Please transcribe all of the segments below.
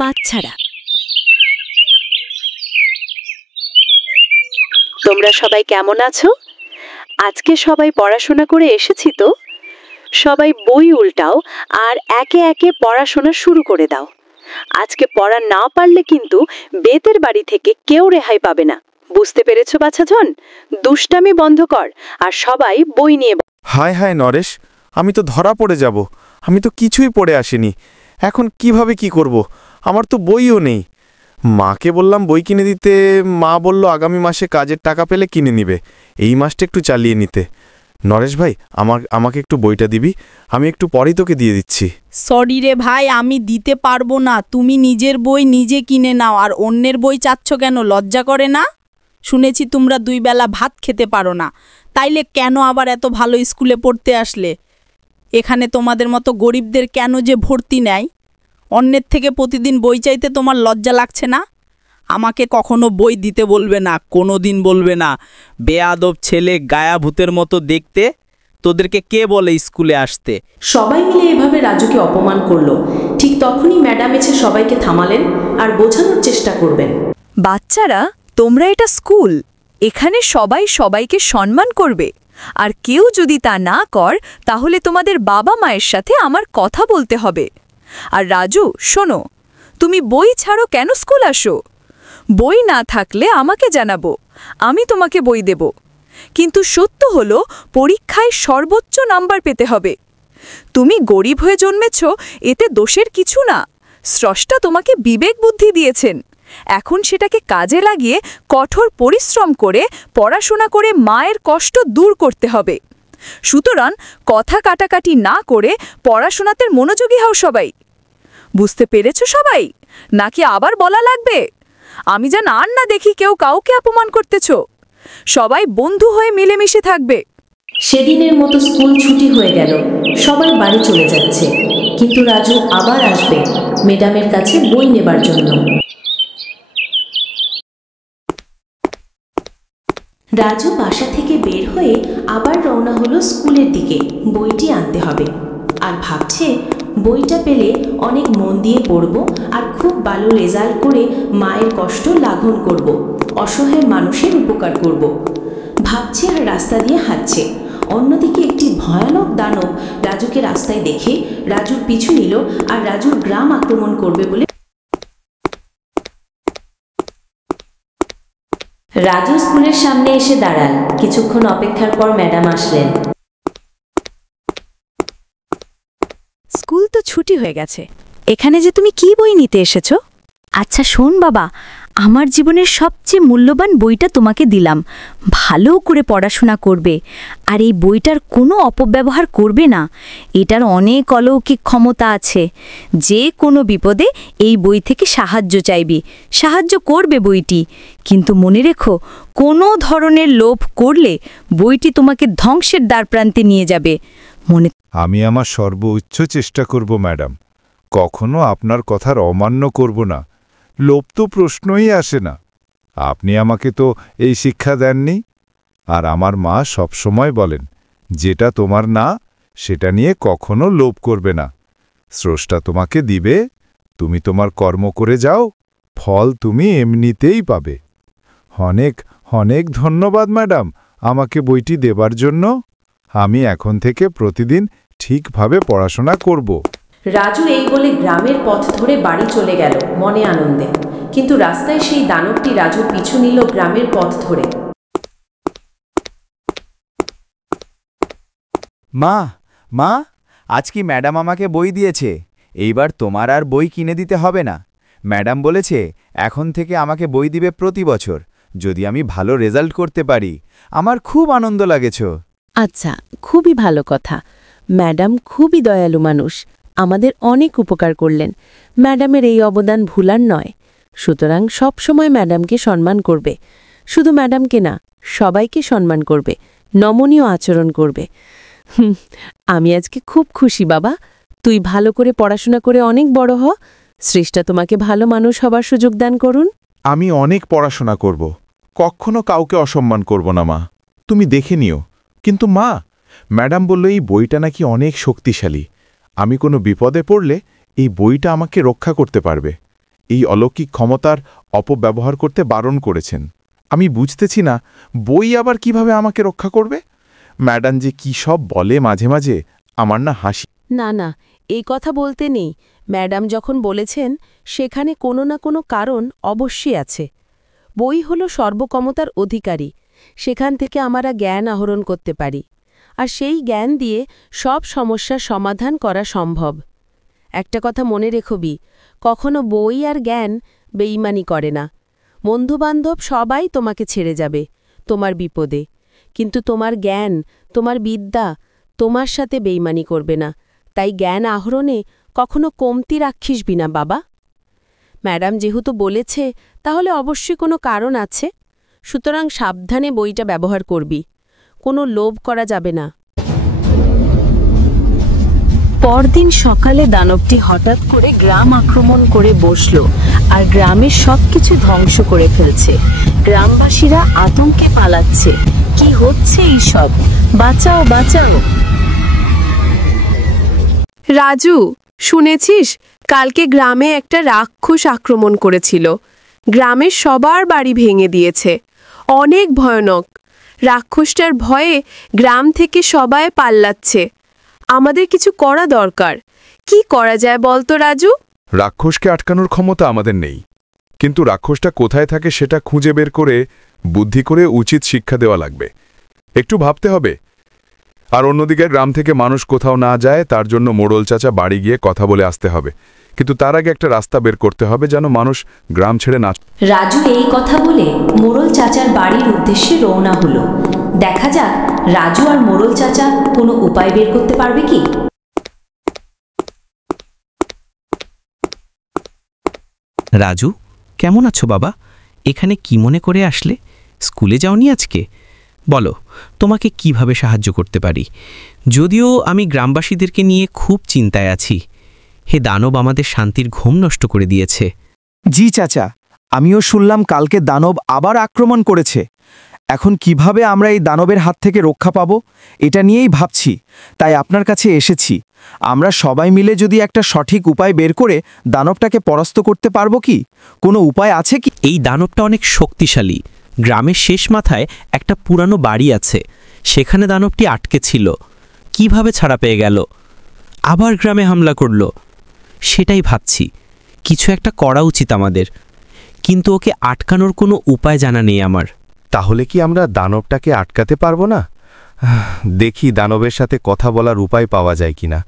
বাচ্চারা। তোমরা সবাই কেমন আছো? আজকে সবাই পড়াশোনা করে এসেছি তো? সবাই বই উল্টাও আর একে একে পড়াশোনা শুরু করে দাও। আজকে পড়া না পারলে কিন্তু বেতের বাড়ি থেকে কেউ রেহাই পাবে না। বুঝতে পেরেছো বাছাধন? দুষ্টামি বন্ধ কর আর সবাই বই নিয়ে। হায় হায় নরেশ, আমি তো ধরা পড়ে যাব। আমি তো কিছুই পড়ে আসিনি। এখন কিভাবে কি করব? আমার তো বইও নেই। মাকে বললাম বই কিনে দিতে, মা বলল আগামী মাসে কাজের টাকা পেলে কিনে নিবে, এই মাসটা একটু চালিয়ে নিতে। নরেশ ভাই, আমাকে একটু বইটা দিবি? আমি একটু পরেই তোকে দিয়ে দিচ্ছি। সরি রে ভাই, আমি দিতে পারবো না। তুমি নিজের বই নিজে কিনে নাও, আর অন্যের বই চাচ্ছ কেন? লজ্জা করে না? শুনেছি তোমরা 2 বেলা ভাত খেতে পারো না, তাইলে কেন আবার এত ভালো স্কুলে পড়তে আসলে? এখানে তোমাদের মতো গরিবদের কেন যে ভর্তি নেয়? অন্যের থেকে প্রতিদিন বই চাইতে তোমার লজ্জা লাগছে না? আমাকে কখনো বই দিতে বলবে না, কোনো দিন বলবে না। বেয়াদব ছেলে, গায়া ভূতের মতো দেখতে। তোদেরকে কে বলে স্কুলে আসতে? সবাই মিলে এভাবে রাজুকে অপমান করলো। ঠিক তখনই ম্যাডাম এসে সবাইকে থামালেন আর বোঝানোর চেষ্টা করবেন। বাচ্চারা, তোমরা এটা স্কুল। এখানে সবাই সবাইকে সম্মান করবে, আর কেউ যদি তা না কর তাহলে তোমাদের বাবা মায়ের সাথে আমার কথা বলতে হবে। আর রাজু, শোনো, তুমি বই ছাড়ো কেন স্কুল আসো? বই না থাকলে আমাকে জানাবো, আমি তোমাকে বই দেব। কিন্তু সত্য হলো পরীক্ষায় সর্বোচ্চ নাম্বার পেতে হবে। তুমি গরিব হয়ে জন্মেছ, এতে দোষের কিছু না। স্রষ্টা তোমাকে বিবেক বুদ্ধি দিয়েছেন। এখন সেটাকে কাজে লাগিয়ে কঠোর পরিশ্রম করে পড়াশোনা করে মায়ের কষ্ট দূর করতে হবে। সুতরাং কথা কাটাকাটি না করে পড়াশোনাতে মনোযোগী হও সবাই। বুঝতে পেরেছো সবাই? নাকি আবার বলা লাগবে? আমি যেন আর না দেখি কেউ কাউকে অপমান করতেছ। সবাই বন্ধু হয়ে মিলেমিশে থাকবে। সেদিনের মতো স্কুল ছুটি হয়ে গেল। সবাই বাড়ি চলে যাচ্ছে, কিন্তু রাজু আবার আসবে ম্যাডামের কাছে বই নেবার জন্য। রাজু বাসা থেকে বের হয়ে আবার রওনা হলো স্কুলের দিকে। বইটি আনতে হবে, আর ভাবছে বইটা পেলে অনেক মন দিয়ে পড়ব আর খুব ভালো রেজাল্ট করে মায়ের কষ্ট লাঘব করব, অসহায় মানুষের উপকার করব। ভাবছে আর রাস্তা দিয়ে হাঁটছে। অন্যদিকে একটি ভয়ানক দানব রাজুকে রাস্তায় দেখে রাজুর পিছু নিল আর রাজুর গ্রাম আক্রমণ করবে বলে। রাজু স্কুলের সামনে এসে দাঁড়াল। কিছুক্ষণ অপেক্ষার পর ম্যাডাম আসলেন। স্কুল তো ছুটি হয়ে গেছে, এখানে যে তুমি কি বই নিতে এসেছো? আচ্ছা শোন বাবা, আমার জীবনের সবচেয়ে মূল্যবান বইটা তোমাকে দিলাম। ভালো করে পড়াশোনা করবে, আর এই বইটার কোনো অপব্যবহার করবে না। এটার অনেক অলৌকিক ক্ষমতা আছে। যে কোনো বিপদে এই বই থেকে সাহায্য চাইবি, সাহায্য করবে বইটি। কিন্তু মনে রেখো, কোনো ধরনের লোভ করলে বইটি তোমাকে ধ্বংসের দ্বারপ্রান্তে নিয়ে যাবে। মনে আমি আমার সর্বোচ্চ চেষ্টা করব ম্যাডাম। কখনো আপনার কথার অমান্য করব না। লোভ তো প্রশ্নই আসে না। আপনি আমাকে তো এই শিক্ষা দেননি। আর আমার মা সবসময় বলেন, যেটা তোমার না সেটা নিয়ে কখনো লোভ করবে না। স্রষ্টা তোমাকে দিবে, তুমি তোমার কর্ম করে যাও, ফল তুমি এমনিতেই পাবে। অনেক অনেক ধন্যবাদ ম্যাডাম আমাকে বইটি দেবার জন্য। আমি এখন থেকে প্রতিদিন ঠিকভাবে পড়াশোনা করব। রাজু এই বলে গ্রামের পথ ধরে বাড়ি চলে গেল মনে আনন্দে। কিন্তু রাস্তায় সেই দানবটি রাজুর পিছু নিল গ্রামের পথ ধরে। মা, মা, আজ কি ম্যাডাম আমাকে বই দিয়েছে? এইবার তোমার আর বই কিনে দিতে হবে না। ম্যাডাম বলেছে এখন থেকে আমাকে বই দিবে প্রতি বছর, যদি আমি ভালো রেজাল্ট করতে পারি। আমার খুব আনন্দ লাগেছে। আচ্ছা, খুবই ভালো কথা। ম্যাডাম খুবই দয়ালু মানুষ, আমাদের অনেক উপকার করলেন। ম্যাডামের এই অবদান ভুলার নয়। সুতরাং সবসময় ম্যাডামকে সম্মান করবে। শুধু ম্যাডামকে না, সবাইকে সম্মান করবে, নমনীয় আচরণ করবে। আমি আজকে খুব খুশি বাবা। তুই ভালো করে পড়াশোনা করে অনেক বড় হ। স্রষ্টা তোমাকে ভালো মানুষ হবার সুযোগ দান করুন। আমি অনেক পড়াশোনা করব, কখনো কাউকে অসম্মান করব না মা, তুমি দেখে নিও। কিন্তু মা, ম্যাডাম বলল এই বইটা নাকি অনেক শক্তিশালী। আমি কোনো বিপদে পড়লে এই বইটা আমাকে রক্ষা করতে পারবে। এই অলৌকিক ক্ষমতার অপব্যবহার করতে বারণ করেছেন। আমি বুঝতেছি না বই আবার কিভাবে আমাকে রক্ষা করবে। ম্যাডাম যে কী সব বলে মাঝে মাঝে, আমার না হাসি। না না, এই কথা বলতে নেই। ম্যাডাম যখন বলেছেন সেখানে কোনো না কোনো কারণ অবশ্যই আছে। বই হলো সর্বক্ষমতার অধিকারী, সেখান থেকে আমরা জ্ঞান আহরণ করতে পারি, আর সেই জ্ঞান দিয়ে সব সমস্যার সমাধান করা সম্ভব। একটা কথা মনে রেখবি, কখনো বই আর জ্ঞান বেইমানি করে না। বন্ধুবান্ধব সবাই তোমাকে ছেড়ে যাবে তোমার বিপদে, কিন্তু তোমার জ্ঞান, তোমার বিদ্যা তোমার সাথে বেইমানি করবে না। তাই জ্ঞান আহরণে কখনো কমতি রাখিস না বাবা। ম্যাডাম যেহেতু বলেছে, তাহলে অবশ্যই কোনো কারণ আছে। সুতরাং সাবধানে বইটা ব্যবহার করবি, কোনো লোভ করা যাবে না। পরদিন সকালে দানবটি হঠাৎ করে গ্রাম আক্রমণ করে বসল আর গ্রামের সবকিছু ধ্বংস করে ফেলছে। গ্রামবাসীরা আতঙ্কে পালাচ্ছে। কি হচ্ছে এইসব? বাঁচাও, বাঁচাও। রাজু, শুনেছিস কালকে গ্রামে একটা রাক্ষস আক্রমণ করেছিল? গ্রামের সবার বাড়ি ভেঙে দিয়েছে। অনেক ভয়ানক। রাক্ষসটার ভয়ে গ্রাম থেকে সবাই পাল্লাচ্ছে। আমাদের কিছু করা দরকার। কি করা যায় বলতো রাজু? রাক্ষসকে আটকানোর ক্ষমতা আমাদের নেই, কিন্তু রাক্ষসটা কোথায় থাকে সেটা খুঁজে বের করে বুদ্ধি করে উচিত শিক্ষা দেওয়া লাগবে। একটু ভাবতে হবে। আর অন্যদিকে গ্রাম থেকে মানুষ কোথাও না যায়, তার জন্য মোড়ল চাচা বাড়ি গিয়ে কথা বলে আসতে হবে। কিন্তু তার আগে একটা রাস্তা বের করতে হবে যেন মানুষ গ্রাম ছেড়ে না। রাজু এই কথা বলে মোড়ল চাচার বাড়ির উদ্দেশ্যে রওনা হলো। দেখা যাক রাজু আর মোড়ল চাচা কোনো উপায় বের করতে পারবে কি। রাজু, কেমন আছো বাবা? এখানে কি মনে করে আসলে? স্কুলে যাওনি আজকে? বলো, তোমাকে কিভাবে সাহায্য করতে পারি? যদিও আমি গ্রামবাসীদেরকে নিয়ে খুব চিন্তায় আছি। হে দানব আমাদের শান্তির ঘুম নষ্ট করে দিয়েছে। জি চাচা, আমিও শুনলাম কালকে দানব আবার আক্রমণ করেছে। এখন কিভাবে আমরা এই দানবের হাত থেকে রক্ষা পাব, এটা নিয়েই ভাবছি। তাই আপনার কাছে এসেছি। আমরা সবাই মিলে যদি একটা সঠিক উপায় বের করে দানবটাকে পরাস্ত করতে পারবো কি? কোনো উপায় আছে কি? এই দানবটা অনেক শক্তিশালী। গ্রামের শেষ মাথায় একটা পুরানো বাড়ি আছে, সেখানে দানবটি আটকে ছিল। কিভাবে ছাড়া পেয়ে গেল? আবার গ্রামে হামলা করল। সেটাই ভাবছি, কিছু একটা করা উচিত আমাদের, কিন্তু ওকে আটকানোর কোনো উপায় জানা নেই আমার। তাহলে কি আমরা দানবটাকে আটকাতে পারবো না? দেখি দানবের সাথে কথা বলার উপায় পাওয়া যায় কিনা।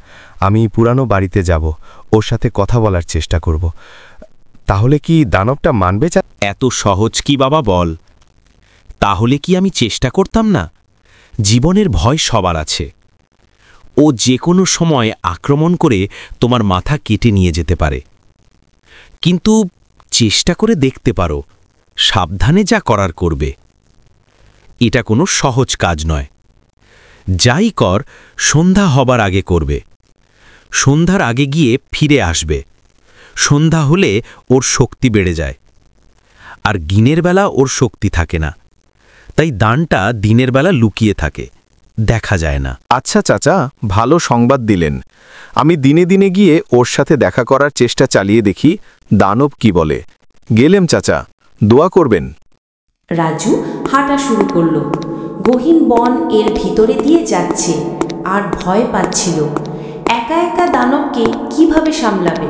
আমি পুরানো বাড়িতে যাব, ওর সাথে কথা বলার চেষ্টা করব। তাহলে কি দানবটা মানবে? এত সহজ কি বাবা বল? তাহলে কি আমি চেষ্টা করতাম না? জীবনের ভয় সবার আছে। ও যে কোনো সময় আক্রমণ করে তোমার মাথা কেটে নিয়ে যেতে পারে। কিন্তু চেষ্টা করে দেখতে পারো, সাবধানে যা করার করবে। এটা কোনো সহজ কাজ নয়। যাই কর সন্ধ্যা হবার আগে করবে। সন্ধ্যার আগে গিয়ে ফিরে আসবে। সন্ধ্যা হলে ওর শক্তি বেড়ে যায়, আর দিনের বেলা ওর শক্তি থাকে না। তাই দানটা দিনের বেলা লুকিয়ে থাকে, দেখা যায় না। আচ্ছা চাচা, ভালো সংবাদ দিলেন। আমি দিনে দিনে গিয়ে ওর সাথে দেখা করার চেষ্টা চালিয়ে দেখি দানব কি বলে। গেলেম চাচা, দোয়া করবেন। রাজু হাঁটা শুরু করলো। গহীন বন এর ভিতরে দিয়ে যাচ্ছে আর ভয় পাচ্ছিল। একা একা দানবকে কিভাবে সামলাবে,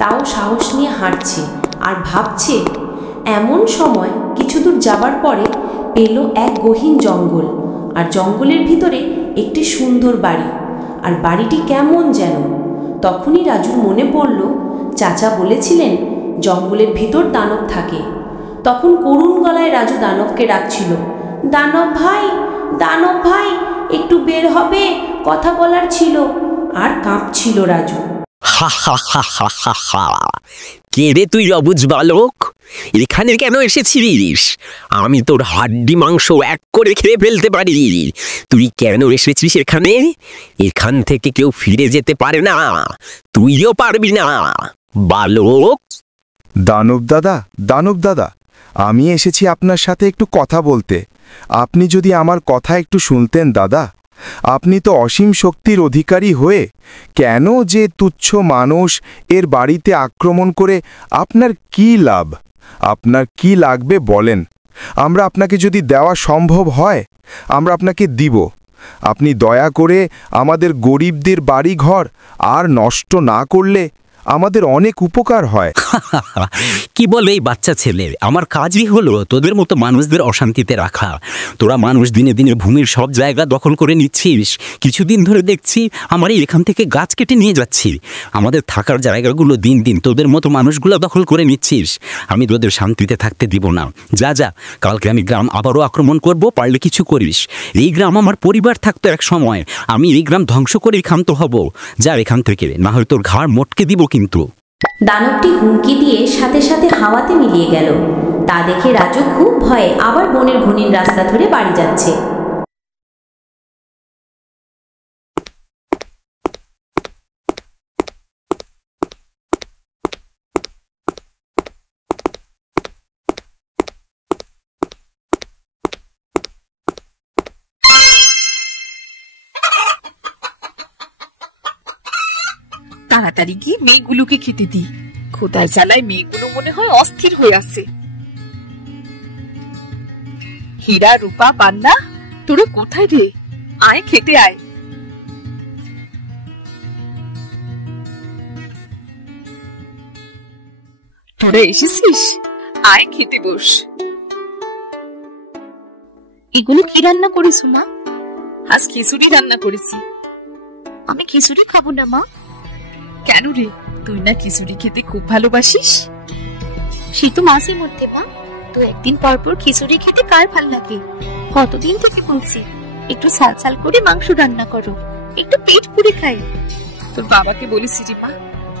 তাও সাহস নিয়ে হাঁটছে আর ভাবছে। এমন সময় কিছু দূর যাবার পরে পেল এক গহীন জঙ্গল, আর জঙ্গলের ভিতরে একটি সুন্দর বাড়ি। আর বাড়িটি কেমন যেন। তখনই রাজুর মনে পড়ল চাচা বলেছিলেন জঙ্গলের ভিতর দানব থাকে। তখন করুণ গলায় রাজু দানবকে ডাকছিল, দানব ভাই, দানব ভাই, একটু বের হবে, কথা বলার ছিল। আর কাঁপছিল রাজু। কে রে তুই অবুঝ বালক? এখানে কেন এসেছিলিস? আমি তোর হাড্ডি মাংস এক করে খেয়ে ফেলতে পারি। তুই কেন এসেছিস এখানে? এখান থেকে কেউ ফিরে যেতে পারে না, তুইও পারবি না বালক। দানব দাদা, আমি এসেছি আপনার সাথে একটু কথা বলতে। আপনি যদি আমার কথা একটু শুনতেন দাদা। আপনি তো অসীম শক্তির অধিকারী হয়ে কেন যে তুচ্ছ মানুষ এর বাড়িতে আক্রমণ করে আপনার কি লাভ? আপনার কি লাগবে বলেন, আমরা আপনাকে যদি দেওয়া সম্ভব হয় আমরা আপনাকে দিব। আপনি দয়া করে আমাদের গরিবদের বাড়িঘর আর নষ্ট না করলে আমাদের অনেক উপকার হয়। কি বলবে এই বাচ্চা ছেলে? আমার কাজই হলো তোদের মতো মানুষদের অশান্তিতে রাখা। তোরা মানুষ দিনে দিনে ভূমির সব জায়গা দখল করে নিচ্ছিস। কিছুদিন ধরে দেখছি আমার এখান থেকে গাছ কেটে নিয়ে যাচ্ছি। আমাদের থাকার জায়গাগুলো দিন দিন তোদের মতো মানুষগুলো দখল করে নিচ্ছিস। আমি তোদের শান্তিতে থাকতে দিব না। যা যা, কালকে আমি গ্রাম আবারও আক্রমণ করব, পারলে কিছু করিস। এই গ্রাম আমার পরিবার থাকতো এক সময়, আমি এই গ্রাম ধ্বংস করেই ক্ষান্ত হব। যা এখান থেকে, না হয় তোর ঘাড় মোটকে দিব কিন্তু। দানবটি হুমকি দিয়ে সাথে সাথে হাওয়াতে মিলিয়ে গেল। তা দেখে রাজু খুব ভয়ে আবার বনের ঘনির রাস্তা ধরে বাড়ি যাচ্ছে। তাড়াতাড়ি গিয়ে মেয়েগুলোকে খেতে দিই। খোদার জ্বালায় মেয়েগুলো মনে হয় অস্থির হয়ে আছে। হীরা, রূপা, পান্না, তোরা কোথায় রে? আয় খেতে আয়। তোরা এসেছিস? আয় খেতে বস। এগুলো কি রান্না করেছো মা? আজ খিচুড়ি রান্না করেছি। আমি খিচুড়ি খাবো না মা। কেন রে, তুই না খিচুড়ি খেতে খুব ভালোবাসিস? সে তো মাঝে মধ্যে মা, তো একদিন পর পর খিচুড়ি খেতে কার ভাল লাগে? কতদিন থেকে বলছি একটু ঝাল ঝাল করে মাংস রান্না করো, একটু পেট পুরে খাই। তোর বাবাকে বলেছি রে মা,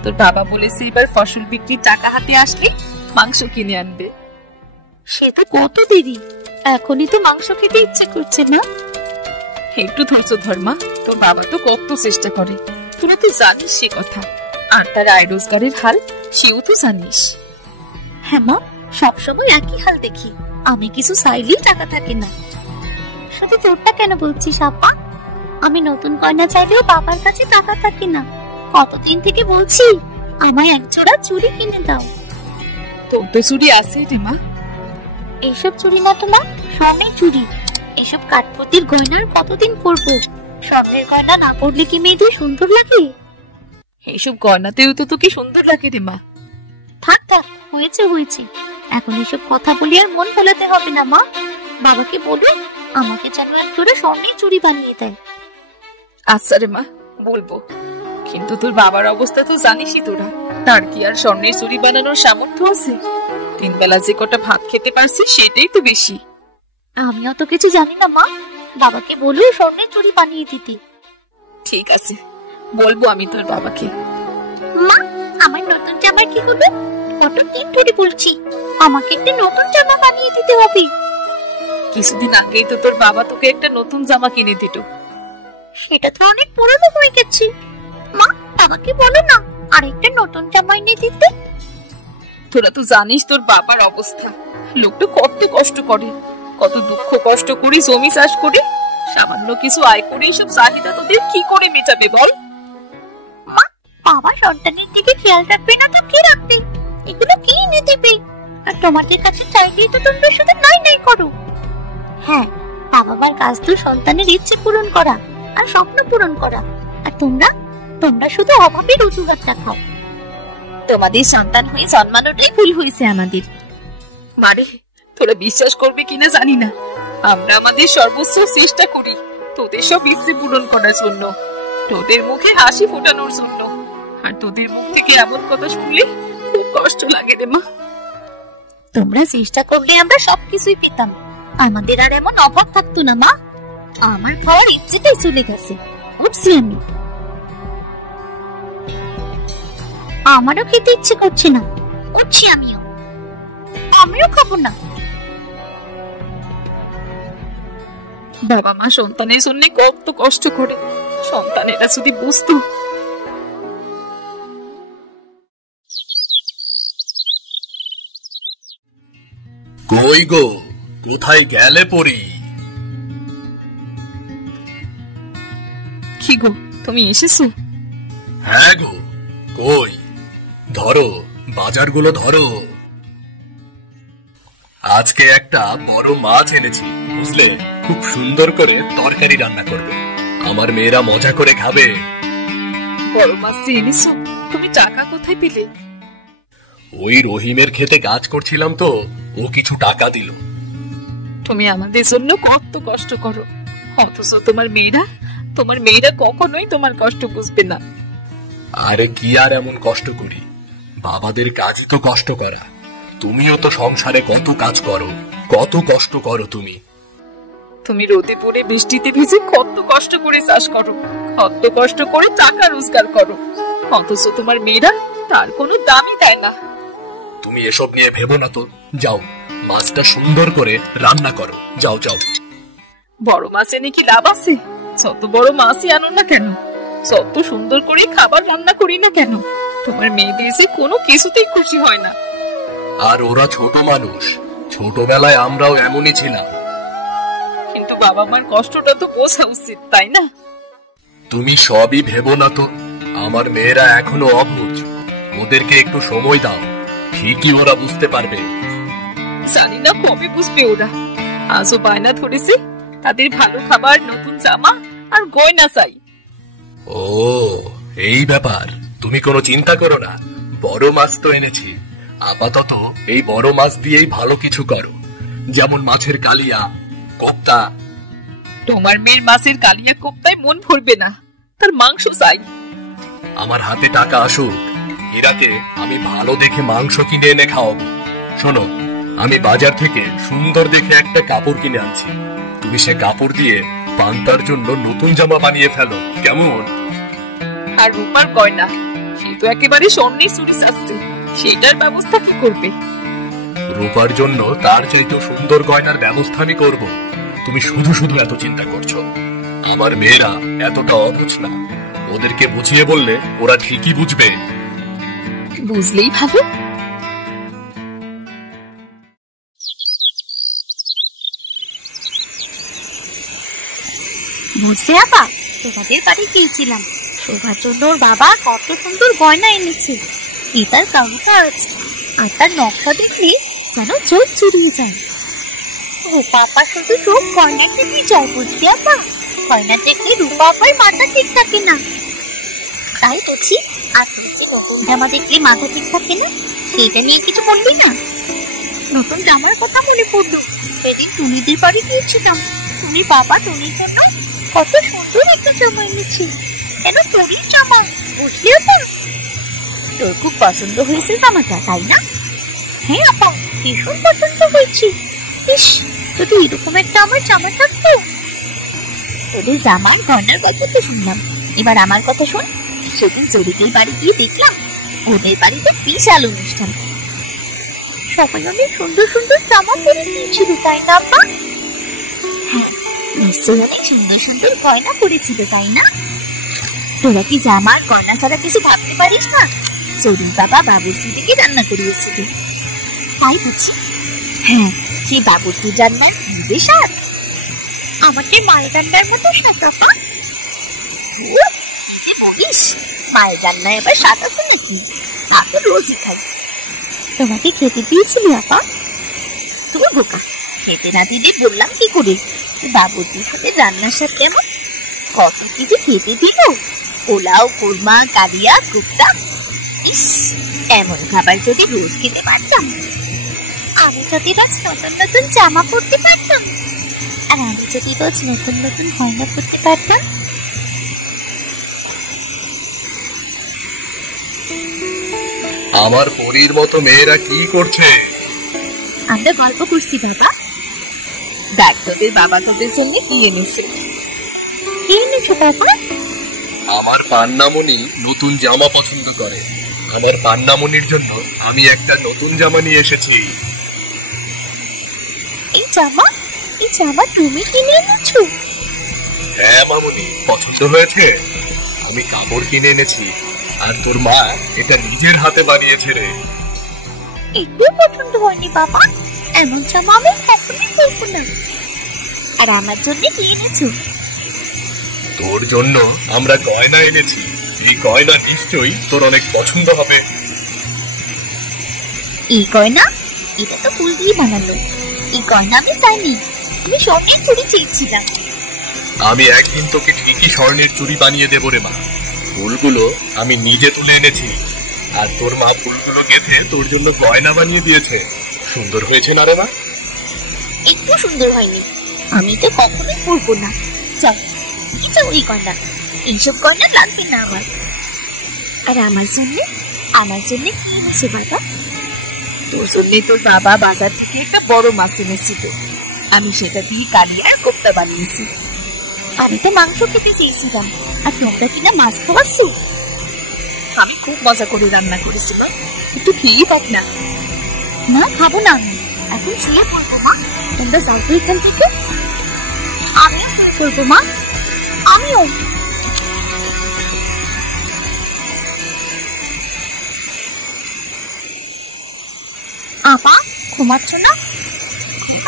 তোর বাবা বলেছে এবার ফসল বিক্রির টাকা হাতে আসলে মাংস কিনে আনবে। সে তো কত দেরি, এখনই তো মাংস খেতে ইচ্ছে করছে না। একটু ধৈর্য ধর মা, তোর বাবা তো কত চেষ্টা করে, তোরা তো জানিস সে কথা। আর তার আয় রোজগারের হাল সেও তো জানিস। হ্যাঁ মা, সবসময় একই হাল দেখি, আমি কিছু চাইলেই টাকা থাকে না। শুধু তোরটা কেন বলছিস আপা? আমি নতুন গয়না চাইলেও বাবার কাছে টাকা থাকে না। কতদিন থেকে বলছি আমায় এক জোড়া চুড়ি কিনে দাও। তোর তো চুড়ি আছে রে মা। এইসব চুড়ি না তো মা, স্বর্ণের চুড়ি। এসব কাঠপতির গয়নার কতদিন পরবো? স্বর্ণের গয়না না পরলে কি মেয়েদের সুন্দর লাগে? এইসব গয়নাতেও তো তোকে সুন্দর লাগে রে মা। থাক থাক, হয়েছে হয়েছে, এখন এসব কথা বলি আর মন ফেলাতে হবে না মা। বাবাকে বলো আমাকে যেন এক জোড়া স্বর্ণের চুড়ি বানিয়ে দেয়। আচ্ছা রে মা, বলবো। কিন্তু তোর বাবার অবস্থা তো জানিসই তোরা, তার কি আর স্বর্ণের চুড়ি বানানোর সামর্থ্য আছে? 3 বেলা যে কটা ভাত খেতে পারছি সেটাই তো বেশি। আমিও তো কিছু জানি না মা, বাবাকে বলো স্বর্ণের চুড়ি বানিয়ে দিতে। ঠিক আছে, বলবো আমি তোর বাবাকে। মা, আমার নতুন জামার কি হলো? কতদিন ধরে বলছি আমাকে একটা নতুন জামা বানিয়ে দিতে হবে। কিছুদিন আগেই তো তোর বাবা তোকে একটা নতুন জামা কিনে দিল। সেটা তো অনেক পুরনো হয়ে গেছে। মা, বাবাকে বলো না আরেকটা নতুন জামা এনে দিতে। তোরা তো জানিস তোর বাবার অবস্থা, লোকটা কত কষ্ট করে, কত দুঃখ কষ্ট করে জমি চাষ করে, সামান্য কিছু আয় করে এসব চাহিদা তোদের কি করে মেটাবে বল? মা, বাবা সন্তানের দিকে খেয়াল রাখবে না তো কি রাখবে? এগুলো কি এনে দেবে? আর তোমাদের কাছে চাইলেই তো তোমরা শুধু নাই নাই করো। হ্যাঁ, বাবার কাজ তো সন্তানের ইচ্ছে পূরণ করা আর স্বপ্ন পূরণ করা, আর তোমরা শুধু অভাবের অজুহাত দেখাও। তোমাদের সন্তান হয়ে জন্মানোটাই ভুল হয়েছে আমাদের। মারে, তোরা বিশ্বাস করবে কিনা জানি না, আমরা আমাদের সর্বোচ্চ চেষ্টা করি তোদের সব ইচ্ছে পূরণ করার জন্য, তোদের মুখে হাসি ফোটানোর জন্য। আর তোদের মুখ থেকে এমন কথা শুনলে খুব কষ্ট লাগে রে মা। তোমরা চেষ্টা করলে আমরা সবকিছুই পেতাম, আমাদের আর এমন অভাব থাকতো না মা। আমার খাওয়ার ইচ্ছেটাই চলে গেছে, উঠছি আমি। আমারও খেতে ইচ্ছে করছে না, উঠছি আমিও। আমিও খাবো না। বাবা মা সন্তানের জন্য কত কষ্ট করে, সন্তানেরা যদি বুঝতো। কই গো, কোথায় গেলে পরি? তুমি এসেছো? হ্যাঁ গো, কই ধরো, বাজারগুলো ধরো। আজকে একটা বড় মাছ এনেছি, বুঝলে? খুব সুন্দর করে তরকারি রান্না করবে, আমার মেয়েরা মজা করে খাবে। বড় মাছ যে এনেছো, তুমি টাকা কোথায় পেলে? ওই রহিমের খেতে কাজ করছিলাম তো, ও কিছু টাকা দিল। তুমি আমাদের জন্য কত কষ্ট করো, অথচ তোমার মেয়েরা কখনোই তোমার কষ্ট বুঝবে না। আরে কি আর এমন কষ্ট করি, বাবাদের কাজই তো কষ্ট করা। তুমিও তো সংসারে কত কাজ করো, কত কষ্ট করো তুমি। তুমি রোদে পড়ে বৃষ্টিতে ভিজে কত কষ্ট করে চাষ করো, কত কষ্ট করে টাকা রোজগার করো, অথচ তোমার মেয়েরা তার কোনো দামই দেয় না। তুমি এসব নিয়ে ভেবো না তো, যাও মাছটা সুন্দর করে রান্না করো, যাও যাও। বড় মাছ এনে কি লাভ আছে? যত বড় মাছই আনো না কেন, যত সুন্দর করে খাবার রান্না করি না কেন, তোমার মেয়েদের যে কোনো কিছুতেই খুশি হয় না। আর ওরা ছোট মানুষ, ছোটবেলায় আমরাও এমনই ছিলাম। কিন্তু বাবা মার কষ্টটা তো বোঝা উচিত, তাই না? তুমি সবই ভেবো না তো, আমার মেয়েরা এখনো অবুঝ, ওদেরকে একটু সময় দাও, ঠিকই ওরা বুঝতে পারবে। জানি না কবে বুঝবে ওরা। আজও বায়না ধরেছে তাদের ভালো খাবার, নতুন জামা আর গয়না চাই। ও এই ব্যাপার, তুমি কোনো চিন্তা করো না, বড় মাছ তো এনেছি। আপাতত এই বড় মাছ দিয়েই ভালো কিছু করো, যেমন মাছের কালিয়া, কোপ্তা। তোমার মেয়ের মাছের কালিয়া কোপ্তায় মন ভরবে না, তার মাংস চাই। আমার হাতে টাকা আসুক, হীরাকে আমি ভালো দেখে মাংস কিনে এনে খাওয়াবো। শোনো, আমি বাজার থেকে সুন্দর দেখে একটা কাপড় কিনে আনছি, তুমি সে কাপড় দিয়ে পান্তার জন্য নতুন জামা বানিয়ে ফেলো, কেমন? আর রূপার গয়না, সে তো একেবারে স্বর্ণের চুরি চাচ্ছে, সেটার ব্যবস্থা কি করবে? রূপার জন্য তার চাইতে সুন্দর গয়নার ব্যবস্থা আমি করব। তুমি শুধু শুধু এত চিন্তা করছো। আমার মেয়েরা এতটা অবুঝ না, ওদেরকে বুঝিয়ে বললে ওরা ঠিকই বুঝবে। বুঝলেই ভালো। বুঝলে আপা, তোমাদের বাড়ি গিয়েছিলাম, শোভার জন্য ওর বাবা কত সুন্দর গয়না এনেছে। এটার কারুকাজ আর তার নকশা দেখলে যেন চোখ চুরিয়ে যায়। রূপা আপা শুধু চোখ গয়না দেখে যায়, বুঝলি আপা? গয়না দেখলে রূপা আপার মাথা ঠিক থাকে না। তাই বুঝি, আর তুই যে নতুন জামা দেখলে মাথা ঠিক থাকে না, সেটা নিয়ে কিছু বলবি না? নতুন জামার কথা মনে পড়লো, সেদিন টুনিদের বাড়ি গিয়েছিলাম, তুমি বাবা টুনির জন্য কত সুন্দর একটা জামা এনেছি। কেন তোরই জামা, বুঝলি আপা? তোর খুব পছন্দ হয়েছে জামাটা, তাই না? হ্যাঁ আপা, ভীষণ পছন্দ হয়েছে। ইস, যদি এরকম একটা আমার জামা থাকতো। তোদের জামার গয়নার কথা তো শুনলাম, এবার আমার কথা শোন। সেদিন জরিকের বাড়ি গিয়ে দেখলাম ওদের বাড়িতে বিশাল অনুষ্ঠান, সবাই অনেক সুন্দর সুন্দর জামা পরে নিয়েছিল, তাই না আপা? হ্যাঁ, নিশ্চয়ই অনেক সুন্দর সুন্দর গয়না পরেছিল, তাই না? তোরা কি জামার গয়না ছাড়া কিছু ভাবতে পারিস না? জরির বাবা বাবুর্চি থেকে রান্না করিয়েছিল, তাই বুঝি? হ্যাঁ, সেই বাবুর্চির রান্নার নিজে স্বাদ, আমাকে মায়ের রান্নার মতো স্বাদ আপা। বলিস, মায়ের রান্নায় আবার স্বাদ আছে নাকি? আমি রোজই খাই। তোমাকে খেতে দিয়েছিল আপা? তুমি বোকা, খেতে না দিলে বললাম কি করে যে বাবুর্চির সাথে রান্নার স্বাদ কেমন? কত কিছু খেতে দিল, পোলাও, কোরমা, কালিয়া, কোপ্তা। ইস, এমন খাবার যদি রোজ খেতে পারতাম। আমি যদি রোজ নতুন নতুন জামা পরতে পারতাম, আর আমি যদি রোজ নতুন নতুন গয়না পরতে পারতাম। আমার পরীর মতো মেয়েরা কি করছে? আমরা গল্প করছি বাবা। দেখ, তোদের বাবা তোদের জন্য কি এনেছে। কি এনেছো বাবা? আমার পান্নামণি নতুন জামা পছন্দ করে, আমার পান্নামণির জন্য আমি একটা নতুন জামা নিয়ে এসেছি। এই জামা তুমি কিনে এনেছো? হ্যাঁ মামুনি, পছন্দ হয়েছে? আমি কাপড় কিনে এনেছি, আর তোর মা এটা নিজের হাতে বানিয়েছে রে। একটু পছন্দ হয়নি বাবা, এমন জামা আমি কখনোই পরবো না। আর আমার জন্য কি এনেছো? তোর জন্য আমরা গয়না এনেছি। এই গয়না নিশ্চয়ই তোর অনেক পছন্দ হবে। এই গয়না? এটা তো ফুল দিয়ে বানানো। এই গয়না আমি চাইনি, আমি স্বর্ণের চুড়ি চেয়েছিলাম। আমি একদিন তোকে ঠিকই স্বর্ণের চুড়ি বানিয়ে দেবো রে মা। ফুলগুলো আমি নিজে তুলে এনেছি, আর তোর মা ফুলগুলো গেঁথে তোর জন্য গয়না বানিয়ে দিয়েছে। সুন্দর হয়েছে না রে মা? একটু সুন্দর হয়নি, আমি তো কখনোই পরবো না। যাও, যাও এই গয়না, এইসব গয়না লাগবে না আমার। আর আমার জন্য কি এনেছে বাবা? তোর জন্য তোর বাবা বাজার থেকে একটা বড় মাছ এনেছিল, আমি সেটা দিয়ে কালি আর কোপ্তা বানিয়েছি। আমি তো মাংস খেতে চেয়েছিলাম, আর তোমরা কিনা মাছ খাওয়াচ্ছ। আমি খুব মজা করে রান্না করেছিলাম, একটু খেয়ে পাক না। না, খাবো না আমি, এখন শুয়ে পড়বো মা। তোমরা যাও তো এখান থেকে। আমিও শুয়ে পড়বো মা, আমিও। আপা, ঘুমাচ্ছ না?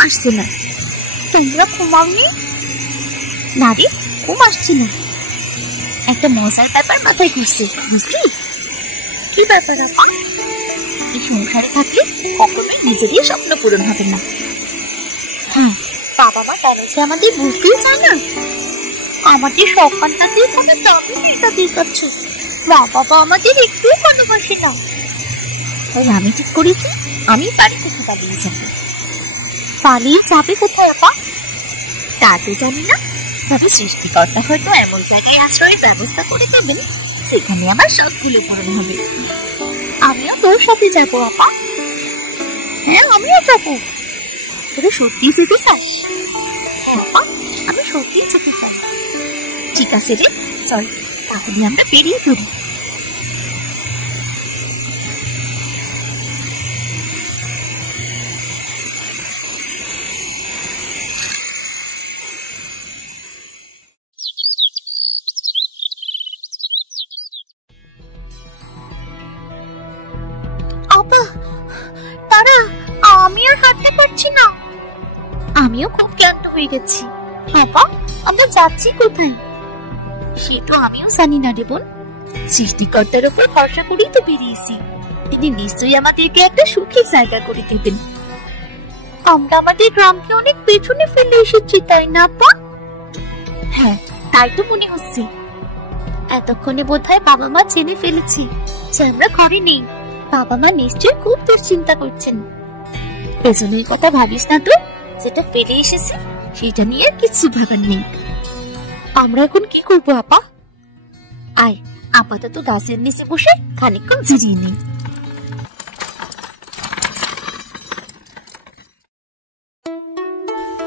আসছে না। তোমরা ঘুমাওনি? না রে, ঘুম আসছে না। একটা মজার ব্যাপার মাথায় ঘুরছে, বুঝলি? কি ব্যাপার আপা? এই সংসারে থাকলে কখনোই নিজেরই স্বপ্ন পূরণ হবে না। হ্যাঁ, বাবা মা কেন যে আমাদের বুঝতেই চায় না। আমাদের সকালটাতে কোনো দামি নেই তাদের কাছে। বাবা আমাদের একটু ভালোবাসে না। তাই আমি ঠিক করেছি, আমি বাড়ি থেকে পালিয়ে যাবো। পালিয়ে যাবে কোথায় আপা? তা তো জানি না, তবে সৃষ্টিকর্তা হয়তো এমন জায়গায় আশ্রয়ের ব্যবস্থা করে দেবেন সেখানে আমার সবগুলো পূরণ হবে। আমিও তোর সাথে যাবো আপা। হ্যাঁ, আমিও যাবো। তোরা সত্যি যেতে চাস? হ্যাঁ আপা, আমি সত্যি যেতে চাই। ঠিক আছে রে, চল তাহলে আমরা বেরিয়ে পড়ি। আপা, তারা, আমি আর হাঁটতে পারছি না। আমিও খুব ক্লান্ত হয়ে গেছি। আপা, আমরা যাচ্ছি কোথায়? সে তো আমিও জানি না রে বোন। সৃষ্টিকর্তার উপর ভরসা করেই তো বেরিয়েছি, তিনি নিশ্চয়ই আমাদেরকে একটা সুখী জায়গা করে দেবেন। আমরা আমাদের গ্রামকে অনেক পেছনে ফেলে এসেছি, তাই না আপা? হ্যাঁ, তাই তো মনে হচ্ছে। এতক্ষণে বোধহয় বাবা মা জেনে ফেলেছি যে আমরা ঘরে নেই। বাবা মা নিশ্চয়ই খুব দুশ্চিন্তা করছেন। পেছনের কথা ভাবিস না তো, যেটা ফেলে এসেছে সেটা নিয়ে আর কিছু ভাবার নেই। আমরা এখন কি করবো আপা? আয়, আপাতত গাছের নিচে বসে খানিকক্ষণ জিরিয়ে নেই।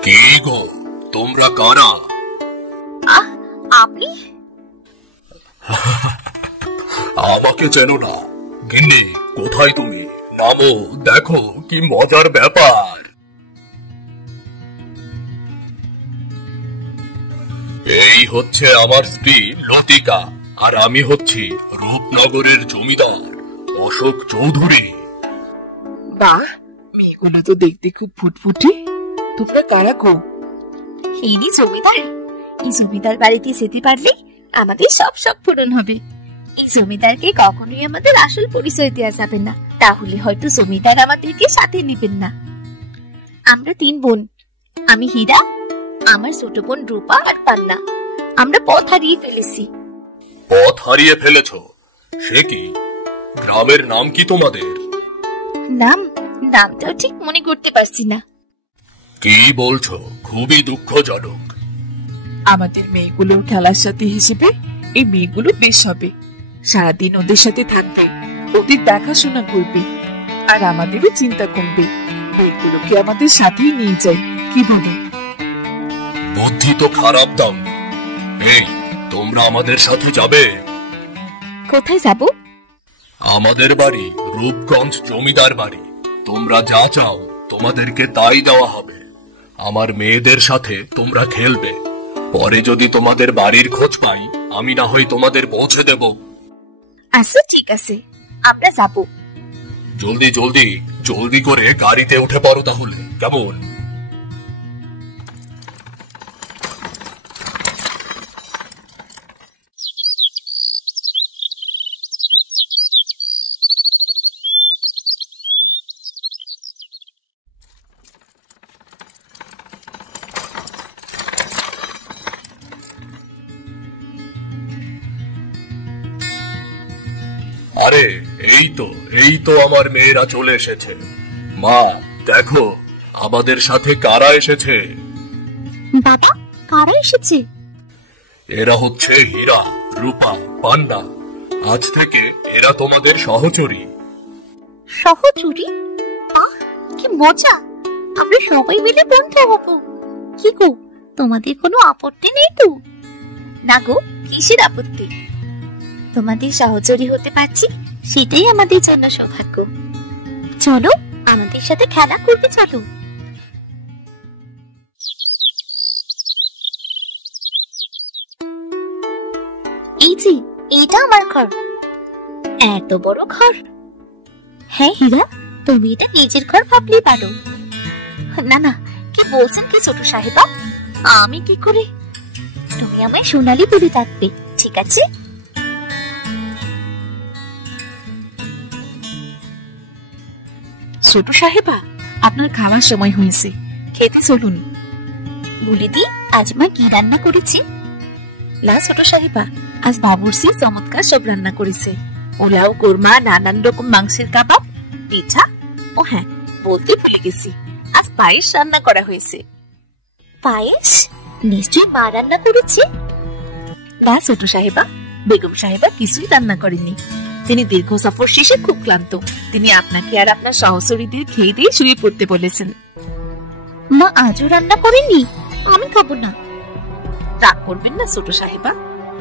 কে গো, তোমরা কারা? আপনি? আমাকে চেনো না? গিন্নি, কোথায় তুমি? নামো, দেখো কি মজার ব্যাপার। এই হচ্ছে আমার স্ত্রী লতিকা, আর আমি হচ্ছি রূপনগরের জমিদার অশোক চৌধুরী। বাহ, মেয়েগুলো তো দেখতে খুব ফুটফুটে। তোমরা কারা গো? ইনি জমিদার। এই জমিদার বাড়িতে যেতে পারলে আমাদের সব শখ পূরণ হবে। এই জমিদারকে কখনোই আমাদের আসল পরিচয় দেওয়া যাবে না, তাহলে হয়তো জমিদার আমাদেরকে সাথে নেবেন না। আমরা 3 বোন, আমি হীরা, আমার ছোট বোন রূপা আর পান্না। আমরা পথ হারিয়ে ফেলেছি। পথ হারিয়ে ফেলেছ? সে কি? গ্রামের নাম কি তোমাদের? নামটাও ঠিক মনে করতে পারছি না। কি বলছো? খুবই দুঃখজনক। আমাদের মেয়েগুলোর খেলার সাথী হিসেবে এই মেয়েগুলো বেশ হবে। সারাদিন ওদের সাথে থাকবে, ওদের দেখাশোনা করবে, আর আমাদেরও চিন্তা কমবে। মেয়েগুলোকে আমাদের সাথেই নিয়ে যাই, কি বলো? বুদ্ধি তো খারাপ দাওনি। এই, তোমরা আমাদের সাথে যাবে। কোথায় যাব? আমাদের বাড়ি রূপগঞ্জ জমিদার বাড়ি। তোমরা যা চাও তোমাদেরকে তাই দেওয়া হবে। আমার মেয়েদের সাথে তোমরা খেলবে। পরে যদি তোমাদের বাড়ির খোঁজ পাই, আমি না হয় তোমাদের পৌঁছে দেব। আচ্ছা, ঠিক আছে, আমরা যাব। জলদি জলদি জলদি করে গাড়িতে উঠে পড়ো তাহলে, কেমন? আরে এই তো আমার মেয়েরা চলে এসেছে। মা দেখো আমাদের সাথে কারা এসেছে। বাবা, কারা এসেছে? এরা হচ্ছে হীরা, রূপা, পান্না। আজ থেকে এরা তোমাদের সহচরী। সহচরী? বাহ, কি মজা! আমরা সবাই মিলে বন্ধু হব। কি গো, তোমাদের কোনো আপত্তি নেই তো? না গো, কিসের আপত্তি? তোমাদের সহচরী হতে পারছি, সেটাই আমাদের জন্য সৌভাগ্য। চলো, আমাদের সাথে খেলা করতে চলো। এই যে, এইটা আমার ঘর। এত বড় ঘর? হ্যাঁ হীরা, তুমি এটা নিজের ঘর ভাবলেই পারো। না না, কি বলছেন কি ছোট সাহেবা? আমি কি করে? তুমি আমায় সোনালি বলে ডাকবে, ঠিক আছে? ছোট সাহেবা, আপনার খাওয়ার সময় হয়েছে, খেতে চলুন। বুলিদি, আজ মা কি রান্না করেছে? না ছোট সাহেবা, আজ বাবুর্চি চমৎকার সব রান্না করেছে। পোলাও, কোরমা, নানান রকম মাংসের কাবাব, পিঠা, ও হ্যাঁ বলতে ভুলে গেছি, আজ পায়েস রান্না করা হয়েছে। পায়েস? নিশ্চয়ই মা রান্না করেছে। না ছোট সাহেবা, বেগম সাহেবা কিছুই রান্না করেনি। তিনি দীর্ঘ সফর শেষে খুব ক্লান্ত। তিনি আপনাকে আর আপনার সহচরীদের খেয়ে দিয়ে শুয়ে পড়তে বলেছেন। মা আজও রান্না করেনি? আমি খাবো না। রাগ করবেন না ছোট সাহেবা,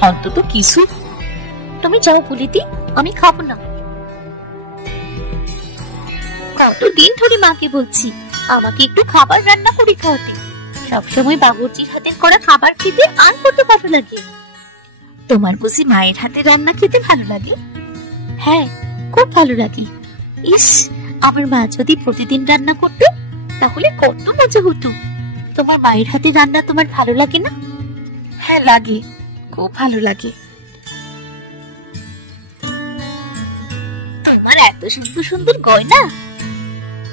অন্তত কিছু। তুমি যাও বুলিদি, আমি খাবো না। কতদিন ধরে মাকে বলছি আমাকে একটু খাবার রান্না করে খাওয়াতে। সবসময় বাবুর্চির হাতের করা খাবার খেতে আর কত ভালো লাগে। তোমার বুঝি মায়ের হাতে রান্না খেতে ভালো লাগে? হ্যাঁ, খুব ভালো লাগে। ইস, আমার মা যদি প্রতিদিন রান্না করতো তাহলে কত মজা হতো। তোমার মায়ের হাতে রান্না তোমার ভালো লাগে না? হ্যাঁ লাগে, খুব ভালো লাগে। তোমার এত সুন্দর সুন্দর গয়না।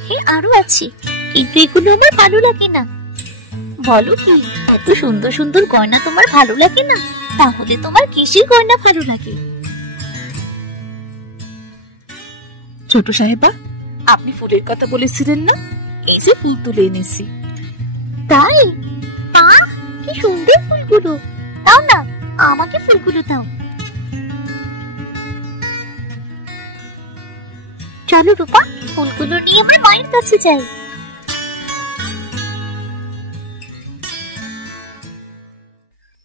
হ্যাঁ, আরো আছে, কিন্তু এগুলো আমার ভালো লাগে না। বলো কি, এত সুন্দর সুন্দর গয়না তোমার ভালো লাগে না? তাহলে তোমার কিসের গয়না ভালো লাগে? ছোট সাহেবা, আপনি ফুলের কথা বলেছিলেন না? এই যে ফুল তুলে এনেছি। তাই? আহ, কি সুন্দর ফুলগুলো! দাও না, আমাকে ফুলগুলো দাও। চলো রূপা, ফুলগুলো নিয়ে আমার মায়ের কাছে যাই।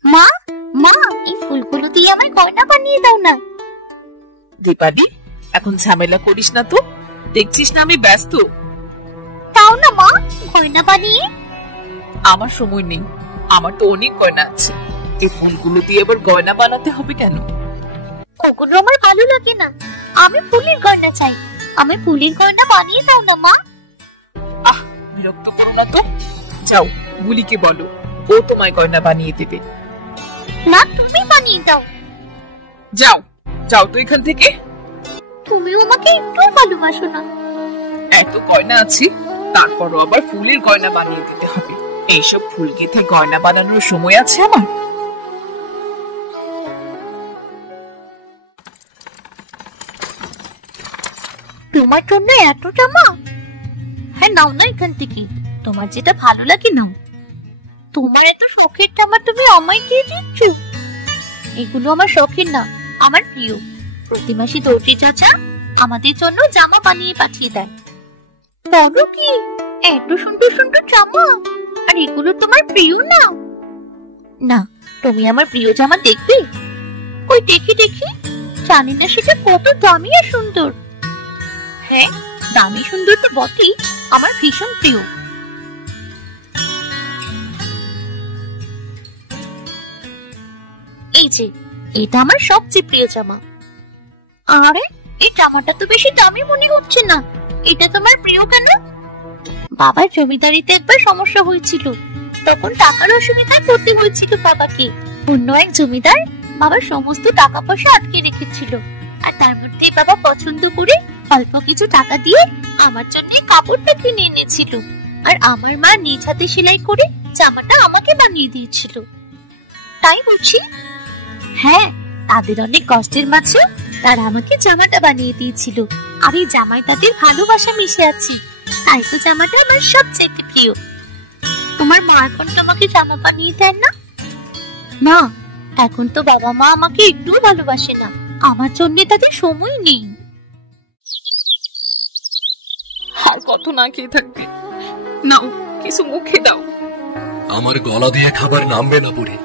মা, মা, এই ফুলগুলো দিয়ে আমায় গয়না বানিয়ে দাও না। দীপালি, এখন ঝামেলা করিস না তো, দেখছিস না আমি ব্যস্ত। দাও না মা, গয়না বানিয়ে। আমার সময় নেই, আমার তো অনেক গয়না আছে। এই ফুলগুলো দিয়ে আবার গয়না বানাতে হবে কেন? ওগুলো আমার ভালো লাগে না, আমি ফুলের গয়না চাই। আমি ফুলের গয়না বানিয়ে দাও না মা। আহ, বিরক্ত করো না তো। যাও, বুলিকে বলো, ও তোমায় গয়না বানিয়ে দেবে। না, তুমি বানিয়ে দাও। যাও যাও তো এখান থেকে। তুমিও আমাকে একটু ভালোবাসো না। এত গয়না আছে, তারপরও আবার ফুলের গয়না বানিয়ে দিতে হবে। এইসব ফুল গেঁথে গয়না বানানোর সময় আছে আমার? তোমার জন্য এত জামা? হ্যাঁ, নাও না এখান থেকে, তোমার যেটা ভালো লাগে নাও। তোমার এত শখের জামা তুমি আমায় দিয়ে দিচ্ছ? এগুলো আমার শখের না, আমার প্রিয়। প্রতি মাসে দর্জি চাচা আমাদের জন্য জামা বানিয়ে পাঠিয়ে দেয়। বলো কি, এত সুন্দর সুন্দর জামা, আর এগুলো তোমার প্রিয় না? না, তুমি আমার প্রিয় জামা দেখবে? ওই দেখি দেখি, জানি না সেটা কত দামি আর সুন্দর। হ্যাঁ, দামি সুন্দর তো বটেই, আমার ভীষণ প্রিয়। এই যে, এটা আমার সবচেয়ে প্রিয় জামা। আরে, এই জামাটা তো বেশি দামি মনে হচ্ছে না। এটা তোমার প্রিয় কেন? বাবার জমিদারিতে একবার সমস্যা হয়েছিল, তখন টাকার অসুবিধায় পড়তে হয়েছিল বাবাকে। অন্য এক জমিদার বাবার সমস্ত টাকা পয়সা আটকে রেখেছিল, আর তার মধ্যে বাবা পছন্দ করে অল্প কিছু টাকা দিয়ে আমার জন্য কাপড়টা কিনে এনেছিল। আর আমার মা নিজ হাতে সেলাই করে জামাটা আমাকে বানিয়ে দিয়েছিল। তাই বলছি, হ্যাঁ, তাদের অনেক কষ্টের মাঝে তারা আমাকে জামাটা বানিয়ে দিয়েছিল। আর এই জামায় তাদের ভালোবাসা মিশে আছে, তাই তো জামাটা আমার সবচেয়ে প্রিয়। তোমার মা এখন তোমাকে জামা বানিয়ে দেন না? না, এখন তো বাবা মা আমাকে একটু ভালোবাসে না, আমার জন্য তাদের সময় নেই। আর কত না খেয়ে থাকবে, নাও কিছু মুখে দাও। আমার গলা দিয়ে খাবার নামবে না বুড়ি।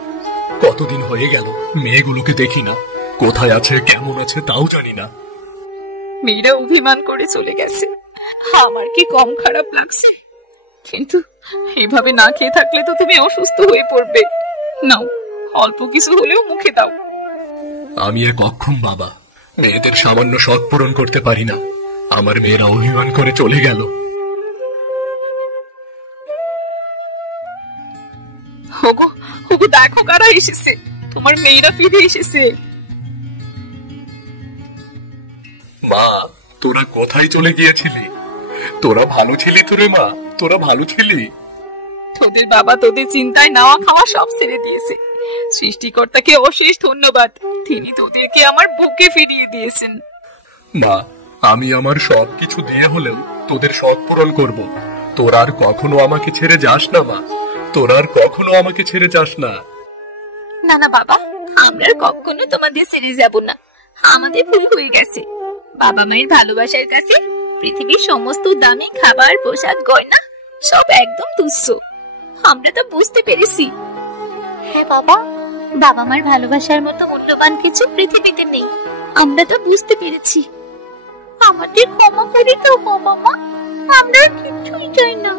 কতদিন হয়ে গেল মেয়েগুলোকে দেখি না, কোথায় আছে কেমন আছে তাও জানি না। মেয়েরা অভিমান করে চলে গেছে, আমার কি কম খারাপ লাগছে? কিন্তু এভাবে না খেয়ে থাকলে তো তুমি অসুস্থ হয়ে পড়বে। নাও অল্প কিছু হলেও মুখে দাও। আমি এক অক্ষম বাবা, মেয়েদের সামান্য শখ পূরণ করতে পারি না। আমার মেয়েরা অভিমান করে চলে গেল। ওগো ওগো, দেখো কারা এসেছে, তোমার মেয়েরা ফিরে এসেছে। মা, তোরা কোথায় চলে গিয়েছিলি? তোরা ভালো ছিলি তো রে মা, তোরা ভালো ছিলি? তোদের বাবা তোদের চিন্তায় নাওয়া খাওয়া সব ছেড়ে দিয়েছে। সৃষ্টিকর্তাকে অশেষ ধন্যবাদ, তিনি তোদেরকে আমার বুকে ফিরিয়ে দিয়েছেন। না, আমি আমার সবকিছু দিয়ে হলেও তোদের শখ পূরণ করব। তোরা আর কখনো আমাকে ছেড়ে যাস না মা, তোরা আর কখনো আমাকে ছেড়ে যাস না। না না বাবা, আমরা কখনো তোমাদের ছেড়ে যাব না। আমাদের ভুল হয়ে গেছে। বাবা মায়ের ভালোবাসার কাছে পৃথিবীর সমস্ত দামি খাবার, পোশাক, গয়না সব একদম তুচ্ছ। আমরা তো বুঝতে পেরেছি। হ্যাঁ বাবা, বাবা মার ভালোবাসার মতো মূল্যবান কিছু পৃথিবীতে নেই। আমরা তো বুঝতে পেরেছি। আমাদের ক্ষমা করে দাও বাবা মা, আমরা আর কিছুই চাই না,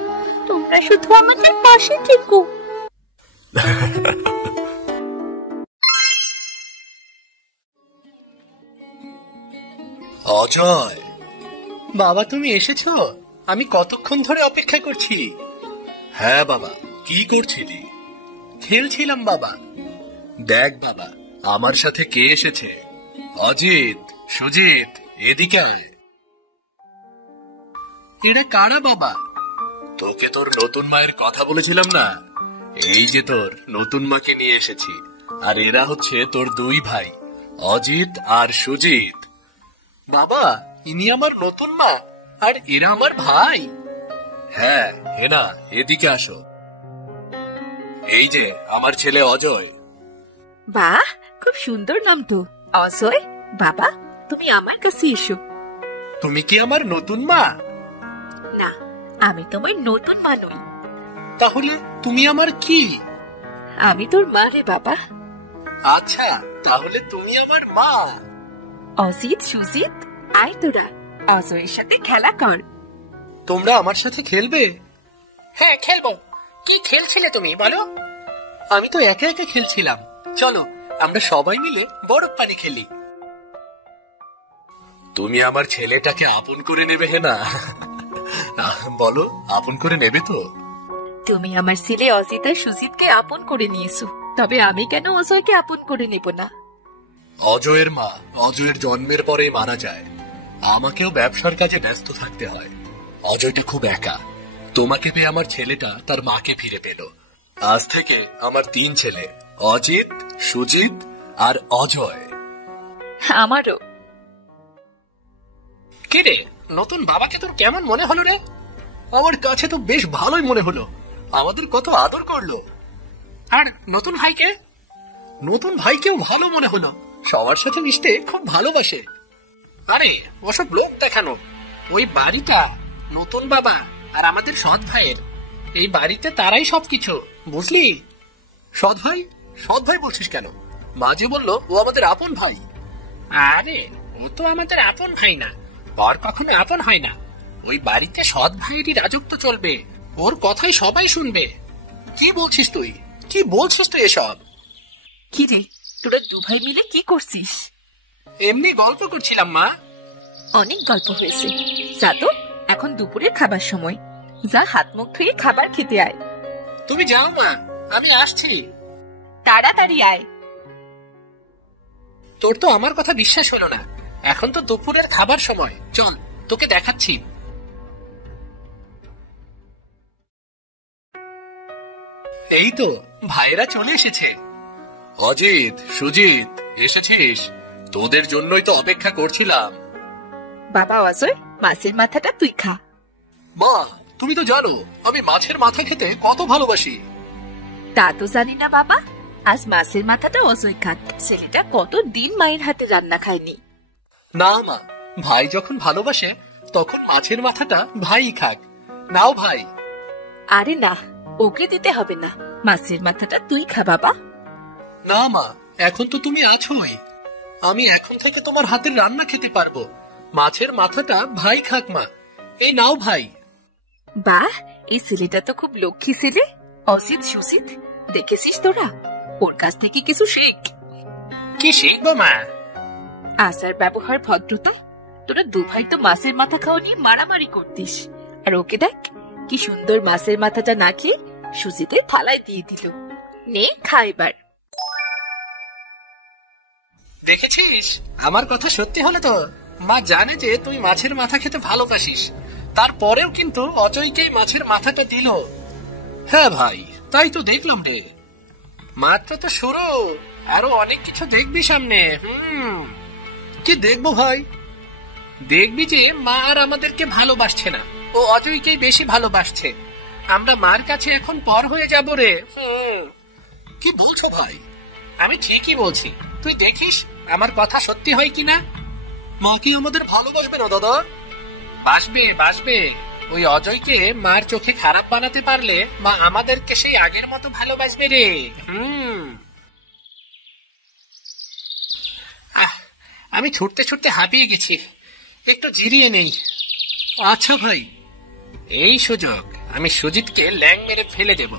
তোমরা শুধু আমাদের পাশে থেকো। অজয়, বাবা তুমি এসেছো? আমি কতক্ষণ ধরে অপেক্ষা করছি। হ্যাঁ বাবা, কি করছিলি? খেলছিলাম বাবা। দেখ বাবা, আমার সাথে কে এসেছে। অজিত, সুজিত, এদিকে আয়। এরা কারা বাবা? তোকে তোর নতুন মায়ের কথা বলেছিলাম না, এই যে তোর নতুন মাকে নিয়ে এসেছি। আর এরা হচ্ছে তোর দুই ভাই, অজিত আর সুজিত। বাবা, ইনি আমার নতুন মা আর এরা আমার ভাই। হ্যাঁ হেনা, এদিকে আসো। এই যে আমার ছেলে অজয়। বাহ, খুব সুন্দর নাম তো, অজয়। বাবা, তুমি আমার কাছে এসো। তুমি কি আমার নতুন মা? না, আমি তোমার নতুন মা নই। তাহলে তুমি আমার কি? আমি তোর মা রে বাবা। আচ্ছা, তাহলে তুমি আমার মা। অজিত, সুজিত, আয় তোরা অজয়ের সাথে খেলা কর। তোমরা আমার সাথে খেলবে? হ্যাঁ খেলবো। কি খেলছিলে তুমি বলো? আমি তো একা একা খেলছিলাম। চলো আমরা সবাই মিলে বরফ পানি খেলি। তুমি আমার ছেলেটাকে আপন করে নেবে হেনা? বলো, আপন করে নেবে তো? তুমি আমার ছেলে অজিত আর সুজিতকে আপন করে নিয়েছো, তবে আমি কেন অজয়কে আপন করে নেব না? অজয়ের মা অজয়ের জন্মের পরেই মারা যায়। আমাকেও ব্যবসার কাজে ব্যস্ত থাকতে হয়। অজয়টা খুব একা। তোমাকে পেয়ে আমার ছেলেটা তার মাকে ফিরে পেল। আজ থেকে আমার 3 ছেলে, অজিত, সুজিত আর অজয়। আমারও। কি রে, নতুন বাবাকে তোর কেমন মনে হলো রে? আমার কাছে তো বেশ ভালোই মনে হলো। আমাদের কত আদর করলো। আর নতুন ভাইকে? নতুন ভাইকেও ভালো মনে হলো। সবার সাথে মিশতে খুব ভালোবাসে। আরে ওসব লোক দেখানো। ওই বাড়িটা নতুন বাবা আর আমাদের সৎ ভাইয়ের। এই বাড়িতে তারাই সবকিছু, বুঝলি? সৎ ভাই? সৎ ভাই বলছিস কেন? মাঝে বললো ও আমাদের আপন ভাই। আরে ও তো আমাদের আপন ভাই না, ওর কখনো আপন হয় না। ওই বাড়িতে সৎ ভাইয়েরই রাজত্ব চলবে, ওর কথাই সবাই শুনবে। কি বলছিস তুই? কি বলছিস তুই এসব? কি রে, তোরা দু ভাই মিলে কি করছিস? এমনি গল্প করছিলাম মা। অনেক গল্প হয়েছে, যা তো, এখন দুপুরের খাবার সময়। যা হাত মুখ ধুয়ে খাবার খেতে আয়। তুমি যাও মা, আমি আসছি। তাড়াতাড়ি আয়। তোর তো আমার কথা বিশ্বাস হলো না। এখন তো দুপুরের খাবার সময়, চল তোকে দেখাচ্ছি। এই তো ভাইয়েরা চলে এসেছে। অজিত, সুজিত, এসেছিস? তোদের জন্যই তো অপেক্ষা করছিলাম। বাবা অজয়, মাছের মাথাটা তুই খা। মা, তুমি তো জানো আমি মাছের মাথা খেতে কত ভালোবাসি। তা তো জানি না বাবা, আজ মাছের মাথাটা অজয় খাক। ছেলেটা কত দিন মায়ের হাতে রান্না খায়নি। না মা, ভাই যখন ভালোবাসে তখন মাছের মাথাটা ভাই খাক। নাও ভাই। আরে না, ওকে দিতে হবে না, মাছের মাথাটা তুই খা বাবা। না মা, এখন তো তুমি আছোই, আমি এখন থেকে তোমার হাতের রান্না খেতে পারবো। মাছের মাথাটা ভাই খাক মা। এই নাও ভাই। বাহ, এই ছেলেটা তো খুব লক্ষ্মী ছেলে। অসিত সুসিত দেখেছিস তোরা, ওর কাছ থেকে কিছু শেখ। কি শিখবো মা? আচার ব্যবহার, ভদ্রতা। তোরা দু ভাই তো মাছের মাথা খাওয়া নিয়ে মারামারি করতিস, আর ওকে দেখ কি সুন্দর মাছের মাথাটা না খেয়ে সুজিতে থালায় দিয়ে দিল। নে খা এবার। দেখেছিস, আমার কথা সত্যি হলো তো। মা জানে যে তুই মাছের মাথা খেতে ভালোবাসিস, তারপরেও কিন্তু অজয়কে মাছের মাথাটা দিল। হ্যাঁ ভাই, তাই তো দেখলাম রে। মাত্র তো শুরু, আরো অনেক কিছু দেখবি সামনে। কি দেখবো ভাই? দেখবি যে মা আর আমাদেরকে ভালোবাসছে না, ও অজয়কেই বেশি ভালোবাসছে। আমরা মার কাছে এখন পর হয়ে যাব রে। কি বলছো ভাই? আমি ঠিকই বলছি, তুই দেখিস আমার কথা সত্যি হয় কিনা। মা কি আমাদের ভালোবাসবে না দাদা? বাসবে বাসবে। ওই অজয়কে মার চোখে খারাপ বানাতে পারলে মা আমাদেরকে সেই আগের মতো ভালোবাসবে রে। আমি ছুটতে ছুটতে হাঁপিয়ে গেছি, একটু জিরিয়ে নেই। আচ্ছা ভাই। এই সুযোগ আমি সুজিতকে ল্যাং মেরে ফেলে দেব।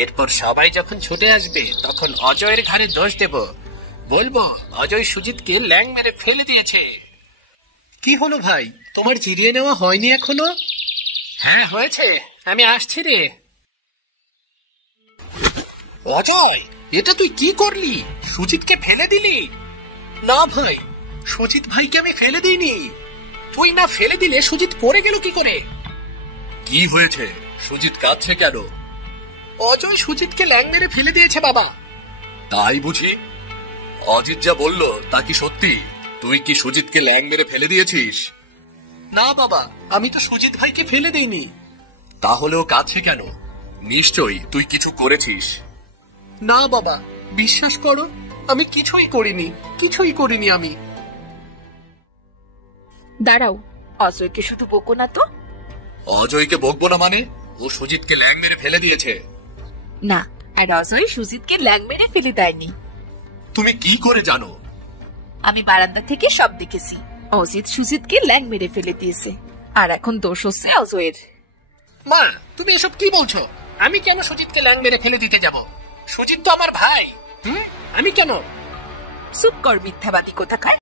এরপর সবাই যখন ছুটে আসবে তখন অজয়ের ঘাড়ে দোষ দেব, বলবো অজয় সুজিতকে ল্যাং মেরে ফেলে দিয়েছে। কি হলো ভাই, তোমার জিরিয়ে নেওয়া হয়নি এখনো? হ্যাঁ হয়েছে, আমি আসছি রে। অজয়, এটা তুই কি করলি? সুজিতকে ফেলে দিলি? না ভাই, সুজিত ভাইকে আমি ফেলে দিইনি। তুই না ফেলে দিলে সুজিত পড়ে গেল কি করে? কি হয়েছে? সুজিত কাঁদছে কেন? অজয় সুজিতকে ল্যাং মেরে ফেলে দিয়েছে বাবা। তাই বুঝি? অজিত যা বলল তা কি সত্যি? তুই কি সুজিতকে ল্যাং মেরে ফেলে দিয়েছিস? না বাবা, আমি তো সুজিত ভাইকে ফেলে দেইনি। তাহলেও কাঁদছে কেন? নিশ্চয়ই তুই কিছু করেছিস। না বাবা, বিশ্বাস করো, আমি কিছুই করিনি আমি। দাঁড়াও, অজয়কে শুধু বকো না তো। অজয়কে বকবো না মানে? ও সুজিতকে ল্যাং মেরে ফেলে দিয়েছে। না, আর অজয় সুজিতকে ল্যাং মেরে ফেলে দেয়নি। তুমি কি করে জানো? আমি বারান্দা থেকে সব দেখেছি। অজিত সুজিতকে ল্যাং মেরে ফেলে দিয়েছে, আর এখন দোষ হচ্ছে অজয়ের। মা, তুমি এসব কি বলছো? আমি কেন সুজিতকে ল্যাং মেরে ফেলে দিতে যাব? সুজিত তো আমার ভাই। আমি কেন? চুপ কর মিথ্যাবাদী কোথাকার।